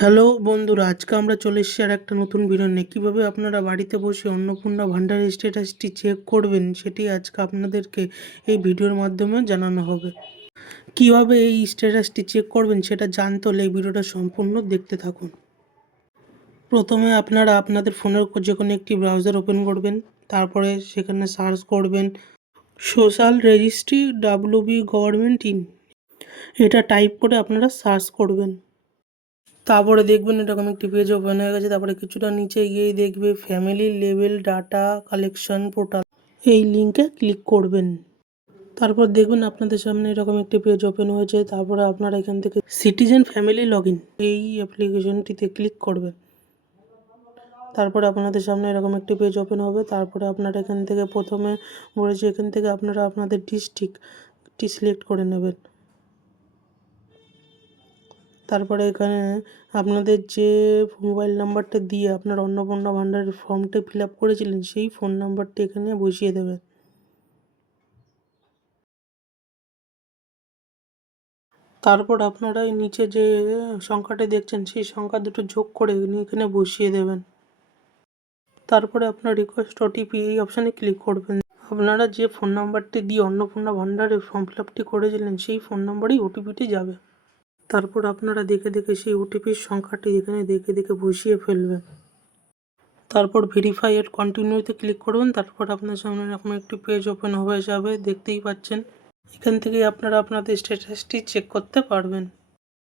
Hello বন্ধুরা, আজকে আমরা চলে এসেছি আর একটা নতুন ভিডিও নিয়ে। কীভাবে আপনারা বাড়িতে বসে অন্নপূর্ণা ভান্ডারের স্ট্যাটাসটি চেক করবেন সেটি আজকে আপনাদেরকে এই ভিডিওর মাধ্যমে জানানো হবে। কীভাবে এই স্ট্যাটাসটি চেক করবেন সেটা জানতে হলে এই ভিডিওটা সম্পূর্ণ দেখতে থাকুন। প্রথমে আপনারা আপনাদের ফোনের যে কোনো একটি ব্রাউজার ওপেন করবেন, তারপরে সেখানে সার্চ করবেন social registry WB government in, এটা টাইপ করে আপনারা সার্চ করবেন। তারপরে দেখবেন এরকম একটি পেজ ওপেন হয়ে গেছে। তারপরে কিছুটা নিচে গিয়েই দেখবে family level data collection portal, এই লিঙ্কে ক্লিক করবেন। তারপর দেখবেন আপনাদের সামনে এরকম একটি পেজ ওপেন হয়েছে। তারপরে আপনারা এখান থেকে সিটিজেন ফ্যামিলি লগইন, এই অ্যাপ্লিকেশনটিতে ক্লিক করবেন। তারপরে আপনাদের সামনে এরকম একটি পেজ ওপেন হবে। তারপরে আপনারা এখান থেকে প্রথমে বলেছে এখান থেকে আপনারা আপনাদের ডিস্ট্রিক্টটি সিলেক্ট করে নেবেন। তারপরে এখানে আপনাদের যে মোবাইল নাম্বারটা দিয়ে আপনার অন্নপূর্ণা ভান্ডারের ফর্মটা ফিল আপ করেছিলেন সেই ফোন নাম্বারটি এখানে বসিয়ে দেবেন। তারপর আপনারা এই নিচে যে সংখ্যাটি দেখছেন সেই সংখ্যা দুটো যোগ করে এখানে বসিয়ে দেবেন। তারপরে আপনার রিকোয়েস্ট OTP এই অপশানে ক্লিক করবেন। আপনারা যে ফোন নাম্বারটি দিয়ে অন্নপূর্ণা ভান্ডারের ফর্ম ফিল আপটি করেছিলেন সেই ফোন নাম্বারেই OTPটি যাবে। তারপর আপনারা দেখে দেখে সেই OTPর সংখ্যাটি এখানে দেখে দেখে বসিয়ে ফেলবেন। তারপর ভেরিফাই এর কন্টিনিউতে ক্লিক করবেন। তারপর আপনার সামনে এরকম একটি পেজ ওপেন হয়ে যাবে, দেখতেই পাচ্ছেন। এখান থেকেই আপনারা আপনাদের স্ট্যাটাসটি চেক করতে পারবেন।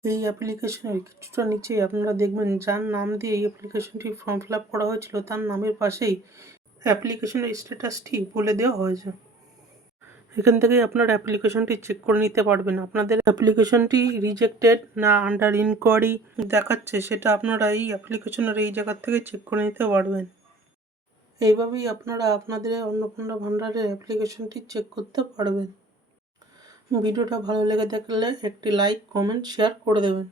এই অ্যাপ্লিকেশনের কিছুটা নিচেই আপনারা দেখবেন যার নাম দিয়ে এই অ্যাপ্লিকেশনটি ফর্ম ফিল আপ করা হয়েছিল তার নামের পাশেই অ্যাপ্লিকেশনের স্ট্যাটাসটি বলে দেওয়া হয়েছে। এখান থেকেই আপনার অ্যাপ্লিকেশনটি চেক করে নিতে পারবেন। আপনাদের অ্যাপ্লিকেশনটি রিজেক্টেড না আন্ডার ইনকোয়ারি দেখাচ্ছে সেটা আপনারা এই অ্যাপ্লিকেশনের এই জায়গা থেকে চেক করে নিতে পারবেন। এইভাবেই আপনারা আপনাদের অন্নপূর্ণা ভান্ডারের অ্যাপ্লিকেশনটি চেক করতে পারবেন। ভিডিওটা ভালো লেগে থাকলে একটি লাইক, কমেন্ট, শেয়ার করে দেবেন।